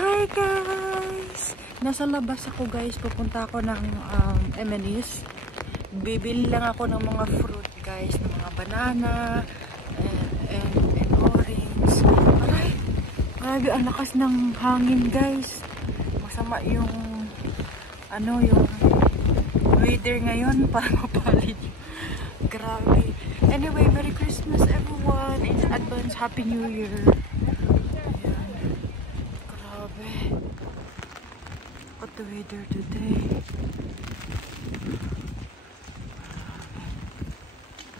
Hi guys! Nasa labas ako guys. Pupunta ako ng M&S. Bibili lang ako ng mga fruit guys. Ng mga banana and orange. Aray! Grabe ang lakas ng hangin guys. Masama yung yung weather ngayon para mapalid. Grabe. Anyway, Merry Christmas everyone. In advance, Happy New Year. Look at the weather today.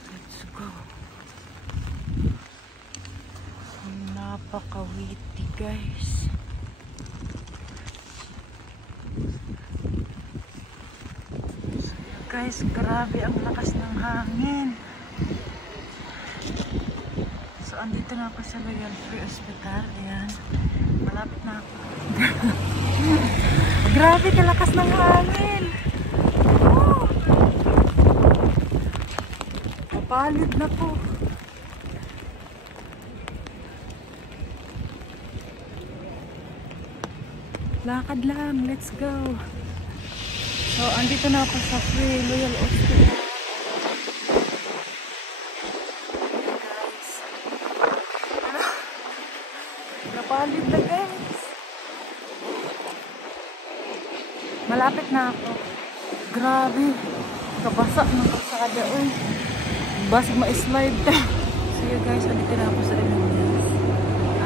Let's go. Napaka-witty guys. Guys, grabe ang lakas ng hangin. So, andito na ako sa Royal Free Hospital. Ayan. Malapit na ako. Grabe kalakas ng hangin. Oh! Mapalid na po. Lakad lang. Let's go. So, andito na ako sa Free Royal Hospital. Guys. Napalid na guys. Malapit na ako. Grabe. Kabasa ng kalsada. Uy. Basig ma-slide ka. So yun guys, andito na ako sa M&S.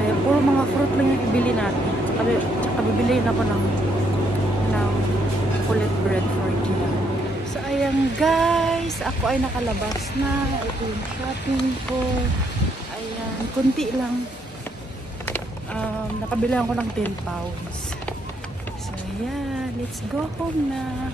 Ayan, puro mga fruit lang yung ibili natin. Tsaka bibili na ako ng kulit bread for dinner. So ayan guys, ako ay nakalabas na. Ito yung shopping ko. Ayan, kunti lang. Nakabilang ko ng 10 pounds. So yeah, let's go home na.